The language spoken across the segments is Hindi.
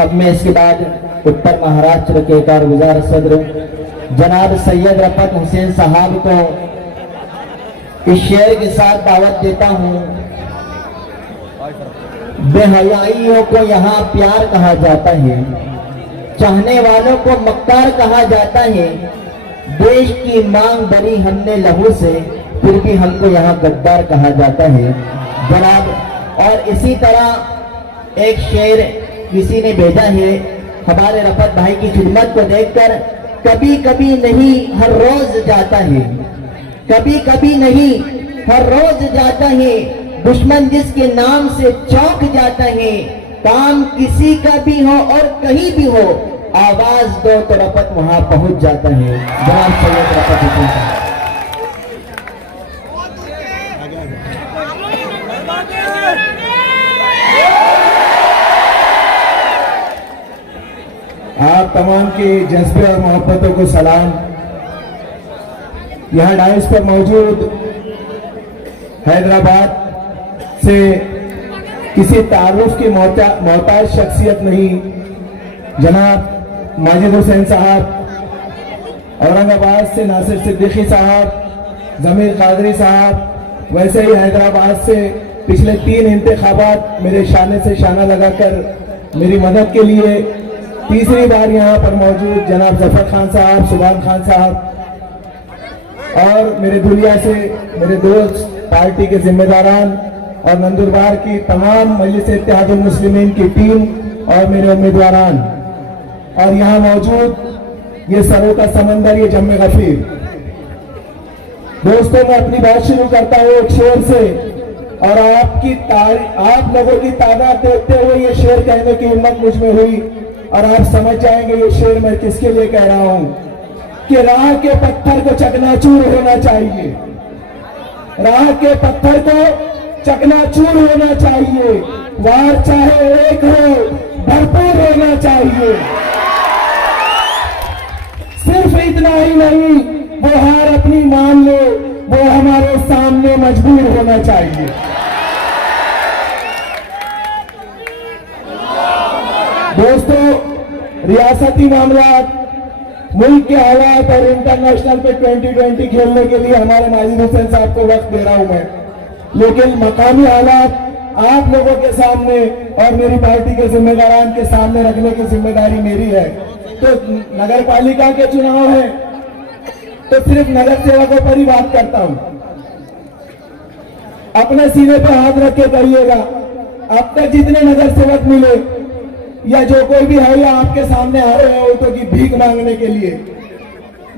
अब मैं इसके बाद उत्तर महाराष्ट्र के कारगुजार सदर जनाब सैयद रफत हुसैन साहब को इस शेर के साथ दावत देता हूँ। बेहयाइयों को यहाँ प्यार कहा जाता है, चाहने वालों को मक्कार कहा जाता है। देश की मांग भरी हमने लहू से, फिर भी हमको यहाँ गद्दार कहा जाता है जनाब। और इसी तरह एक शेर किसी ने भेजा है हमारे रफत भाई की खिदमत को देखकर। कभी कभी नहीं हर रोज जाता है, कभी कभी नहीं हर रोज जाता है। दुश्मन जिसके नाम से चौंक जाता है। काम किसी का भी हो और कहीं भी हो, आवाज दो तो रफत वहां पहुंच जाता है। जनाब सैयद रफत हुसैन साहब। आप तमाम की जज्बे और मोहब्बतों को सलाम। यहाँ डाइस पर मौजूद हैदराबाद से किसी तारुफ की मोहताज शख्सियत नहीं, जनाब माजिद हुसैन साहब। औरंगाबाद से नासिर सिद्दीकी साहब, जमीर कादरी साहब। वैसे ही हैदराबाद से पिछले 3 इंतखाबात मेरे शाने से शाना लगाकर मेरी मदद के लिए तीसरी बार यहाँ पर मौजूद जनाब जफर खान साहब, सुभान खान साहब और मेरे दुनिया से मेरे दोस्त, पार्टी के जिम्मेदारान और नंदुरबार की तमाम मजलिस इत्तेहादुल मुस्लिमीन की टीम और मेरे उम्मीदवारान और यहाँ मौजूद ये सरों का समंदर, ये जम्मे गफीर। दोस्तों, मैं अपनी बात शुरू करता हूँ एक शेर से और आप लोगों की तादाद देखते हुए ये शेर कहने की हिम्मत मुझ में हुई और आप समझ जाएंगे ये शेर मैं किसके लिए कह रहा हूं कि राह के पत्थर को चकनाचूर होना चाहिए, राह के पत्थर को चकनाचूर होना चाहिए। वार चाहे एक हो, भरपूर होना चाहिए। सिर्फ इतना ही नहीं, वो हार अपनी मान ले, वो हमारे सामने मजबूर होना चाहिए। दोस्तों, रियासती मामलात, मुल्क के हालात और इंटरनेशनल पे 2020 खेलने के लिए हमारे माजिद हुसैन साहब को वक्त दे रहा हूं मैं, लेकिन मकामी हालात आप लोगों के सामने और मेरी पार्टी के जिम्मेदारान के सामने रखने की जिम्मेदारी मेरी है। तो नगर पालिका के चुनाव है तो सिर्फ नगर सेवकों पर ही बात करता हूं। अपने सीने पे हाथ रख के कहिएगा, अब तक जितने नगर सेवक मिले या जो कोई भी है या आपके सामने आ रहे हैं वोटों की भीख मांगने के लिए,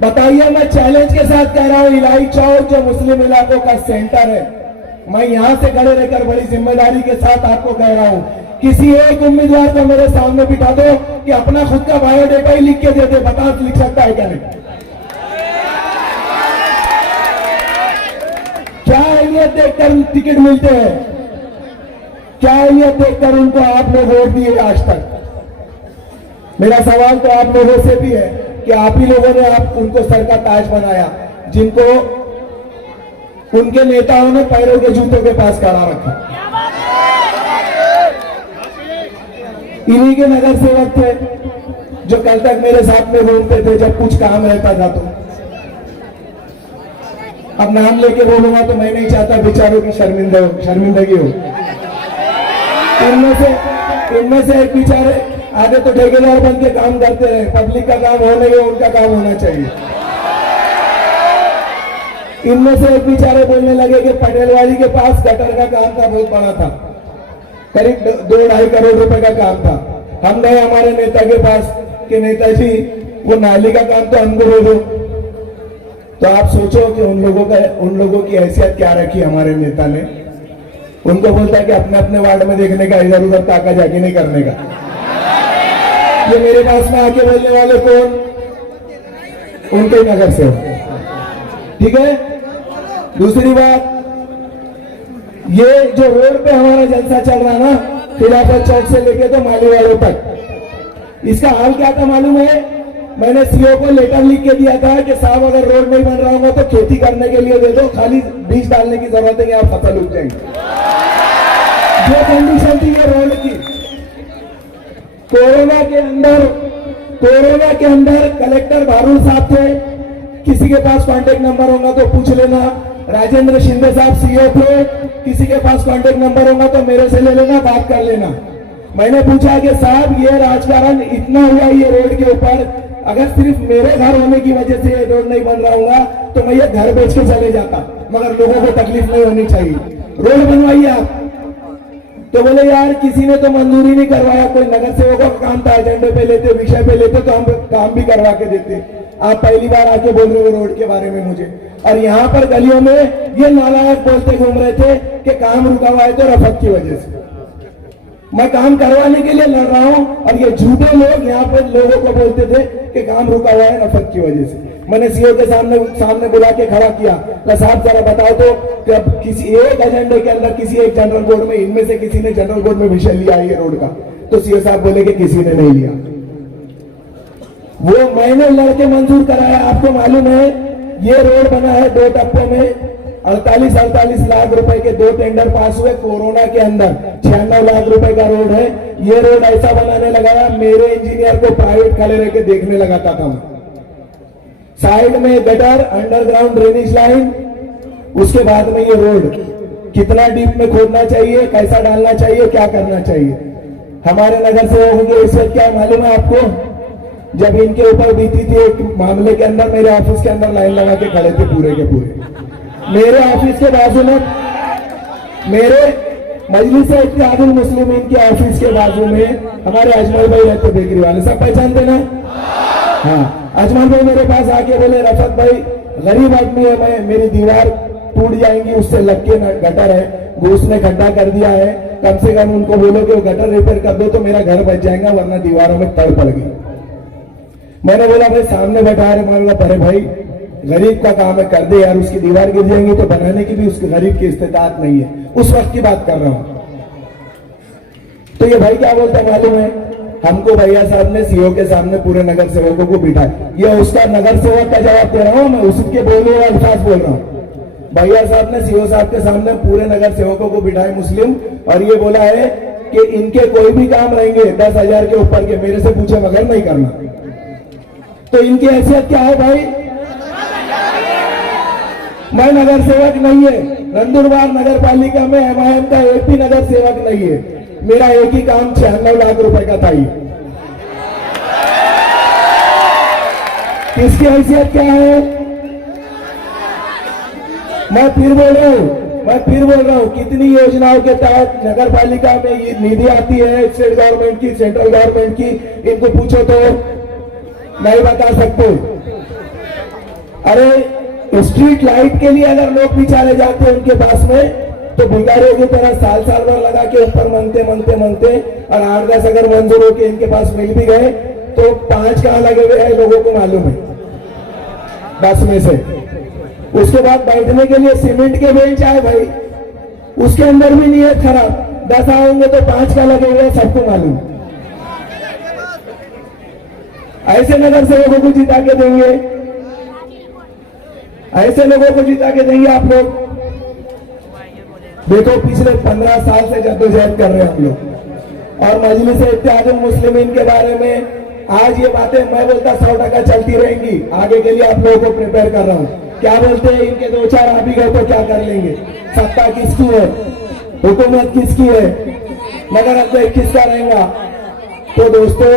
बताइए। मैं चैलेंज के साथ कह रहा हूं, इलाही चौक जो मुस्लिम इलाकों का सेंटर है, मैं यहां से खड़े रहकर बड़ी जिम्मेदारी के साथ आपको कह रहा हूं, किसी एक उम्मीदवार को मेरे सामने बिठा दो कि अपना खुद का बायोडेटा ही लिख के दे दे, बता लिख सकता है क्या नहीं? क्या अहमियत देखकर टिकट मिलते हैं, क्या अहमियत देखकर उनको आप लोग वोट दिए आज तक? मेरा सवाल तो आप लोगों से भी है कि आप ही लोगों ने आप उनको सर का ताज बनाया, जिनको उनके नेताओं ने पैरों के जूतों के पास खड़ा रखा। इन्हीं के नगर सेवक थे जो कल तक मेरे साथ में घूमते थे जब कुछ काम रहता था। तो अब नाम लेके बोलूंगा तो मैं नहीं चाहता बेचारों की शर्मिंदगी हो। इनमें से एक बेचारे आगे तो ठेकेदार बन के काम करते रहे, पब्लिक का काम हो नहीं हो, उनका काम होना चाहिए। इनमें से एक बेचारे बोलने लगे कि पटेलवाड़ी के पास गटर का काम था, बहुत बड़ा था, करीब 2-2.5 करोड़ रुपए का काम था। हम गए हमारे नेता के पास कि नेताजी वो नाली का काम तो हमको दे दो। तो आप सोचो कि उन लोगों की हैसियत क्या रखी हमारे नेता ने। उनको बोलता है कि अपने अपने वार्ड में देखने का, इधर उधर ताका जाके नहीं करने का। ये मेरे पास में आके बोलने वाले कौन? उनके नगर से। ठीक है। दूसरी बात, ये जो रोड पे हमारा जलसा चल रहा ना, खिलाफत चौक से लेके तो मालीवाड़ों तक, इसका हाल क्या था मालूम है? मैंने सीओ को लेटर लिख के दिया था कि साहब अगर रोड नहीं बन रहा होगा तो खेती करने के लिए दे दो, खाली बीज डालने की जरूरत है, यहाँ फसल उग जाएगी। जो कंडीशन थी ये रोड की। कोरोना के अंदर कलेक्टर भारूल साहब थे, किसी के पास कांटेक्ट नंबर होगा तो पूछ लेना। राजेंद्र शिंदे साहब सीओ थे, किसी के पास कांटेक्ट नंबर होगा तो मेरे से ले लेना, बात कर लेना। मैंने पूछा कि साहब ये राजकारण इतना हुआ ये रोड के ऊपर, अगर सिर्फ मेरे घर होने की वजह से ये रोड नहीं बन रहा होगा तो मैं ये घर बेच के चले जाता, मगर लोगों को तकलीफ नहीं होनी चाहिए, रोड बनवाइए आप। तो बोले यार किसी ने तो मंजूरी नहीं करवाया, कोई नगर सेवकों का काम था, एजेंडे पे लेते, विषय पे लेते तो हम काम भी करवा के देते। आप पहली बार आके बोल रहे हो रोड के बारे में मुझे, और यहाँ पर गलियों में ये नालायक बोलते घूम रहे थे कि काम रुका हुआ है तो रफत की वजह से। मैं काम करवाने के लिए लड़ रहा हूं और ये झूठे लोग यहाँ पर लोगों को बोलते थे कि काम रुका हुआ है रफत की वजह से। मैंने सीओ के सामने बुला के खड़ा किया, साहब जरा बताओ तो कि अब किसी एक एजेंडे के अंदर किसी एक जनरल बोर्ड में इनमें से किसी ने जनरल बोर्ड में विषय लिया है ये रोड का? तो सीओ साहब बोले कि किसी ने नहीं लिया। वो मैंने लड़के मंजूर कराया। आपको मालूम है ये रोड बना है 2 टप्पों में, 48 लाख रुपए के 2 टेंडर पास हुए कोरोना के अंदर, 96 लाख रुपए का रोड है। ये रोड ऐसा बनाने लगा, मेरे इंजीनियर को प्राइवेट खड़े रह के देखने लगाता था। साइड में गटर, अंडरग्राउंड ड्रेनेज लाइन, उसके बाद में ये रोड कितना डीप में खोदना चाहिए, कैसा डालना चाहिए, क्या करना चाहिए। हमारे नगर सेवकों की हैसियत क्या है मालूम है आपको? जब इनके ऊपर बीती थी एक मामले के अंदर, मेरे ऑफिस के अंदर लाइन लगा के खड़े थे पूरे के पूरे। मेरे ऑफिस के बाजू में, मेरे मजलिस-ए-इत्तेहादुल मुस्लिमीन के ऑफिस के बाजू में हमारे अजमल भाई रहते, बेकरी वाले, सब पहचानते ना? हाँ, अजमल भाई मेरे पास आके बोले रफत भाई गरीब आदमी है मैं, मेरी दीवार टूट जाएंगी, उससे लग के गटर है, घूस ने खड्डा कर दिया है, कम से कम उनको बोलो कि वो गटर रिपेयर कर दो तो मेरा घर बच जाएगा, वरना दीवारों में तड़ पड़ गई। मैंने बोला भाई सामने बैठा रहे, मान लो अरे भाई गरीब का काम है, कर दे यार, उसकी दीवार गिर जाएंगी तो बनाने की भी उसके गरीब की इस्तेताअत नहीं है। उस वक्त की बात कर रहा हूं। तो ये भाई क्या बोलता है मालूम है? हमको भैया साहब ने सीओ के सामने पूरे नगर सेवकों को बिठाया। ये उसका नगर सेवक का जवाब दे रहा हूं मैं, उसके बोले हुए अल्फाज बोल रहा हूं। भैया साहब ने सीओ साहब के सामने पूरे नगर सेवकों को बिठाए मुस्लिम, और ये बोला है कि इनके कोई भी काम रहेंगे 10,000 के ऊपर के, मेरे से पूछे बगैर नहीं करना। तो इनकी हैसियत क्या है भाई? मैं नगर सेवक नहीं है, नंदुरबार नगर पालिका में MIM का एक भी नगर सेवक नहीं है। मेरा एक ही काम 96 लाख रुपए का था। किसकी हैसियत क्या है? मैं फिर बोल रहा हूं कितनी योजनाओं के तहत नगर पालिका में ये निधि आती है, स्टेट गवर्नमेंट की, सेंट्रल गवर्नमेंट की, इनको पूछो तो नहीं बता सकते। अरे स्ट्रीट लाइट के लिए अगर लोग भी चले जाते हैं उनके पास में, तो भिखारियों की तरह साल भर लगा के ऊपर मांगते और 8-10 अगर मंजूर होके इनके पास मिल भी गए तो 5 कहां लगे हुए हैं लोगों को मालूम है बस में से। उसके बाद बैठने के लिए सीमेंट के बेंच आए भाई, उसके अंदर भी नीयत खराब, 10 आएंगे तो 5 का लगे हुए, सबको मालूम। ऐसे नगर सेवकों को जिता के देंगे, ऐसे लोगों को जिता के देंगे आप लोग? देखो पिछले 15 साल से जद्दोजहद कर रहे हैं हम लोग, और मजलिस-ए-इत्तेहादुल मुस्लिमीन के बारे में आज ये बातें मैं बोलता 100% चलती रहेंगी। आगे के लिए आप लोगों को प्रिपेयर कर रहा हूं। क्या बोलते हैं इनके 2-4 आ भी गए तो क्या कर लेंगे? सत्ता किसकी है, हुकूमत किसकी है, मगर अब देख किसका रहेगा? तो दोस्तों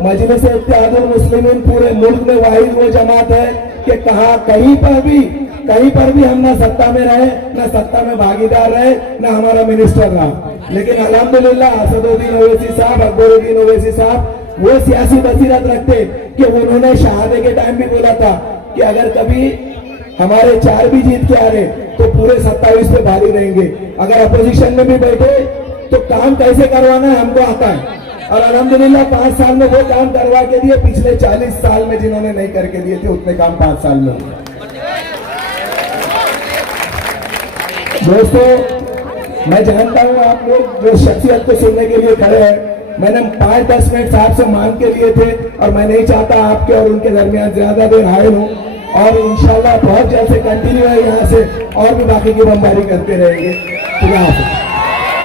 मजलिस-ए-इत्तेहादुल मुस्लिमीन पूरे मुल्क में वाहिद वो जमात है कि कहीं पर भी हम ना सत्ता में रहे, ना सत्ता में भागीदार रहे, ना हमारा मिनिस्टर रहा, लेकिन अल्हम्दुलिल्लाह असदुद्दीन ओवैसी साहब, अकबरुद्दीन ओवैसी साहब वो सियासी बसीरत रखते कि उन्होंने शहादे के टाइम भी बोला था कि अगर कभी हमारे 4 भी जीत के आ रहे तो पूरे 27 पे भारी रहेंगे। अगर अपोजिशन में भी बैठे तो काम कैसे करवाना है हमको आता है, और अल्हम्दुलिल्लाह 5 साल में वो काम करवा के दिए। पिछले 40 साल में जिन्होंने नहीं करके दिए थे उतने काम 5 साल में। दोस्तों मैं जानता हूं आप लोग जो शख्सियत को सुनने के लिए खड़े हैं, मैंने 5-10 मिनट साहब से मांग के लिए थे, और मैं नहीं चाहता आपके और उनके दरमियान ज्यादा देर हायल हूं, और इंशाल्लाह बहुत जल्द से कंटिन्यू है यहाँ से और भी बाकी की बमबारी करते रहेंगे। खुदा हाफिज़।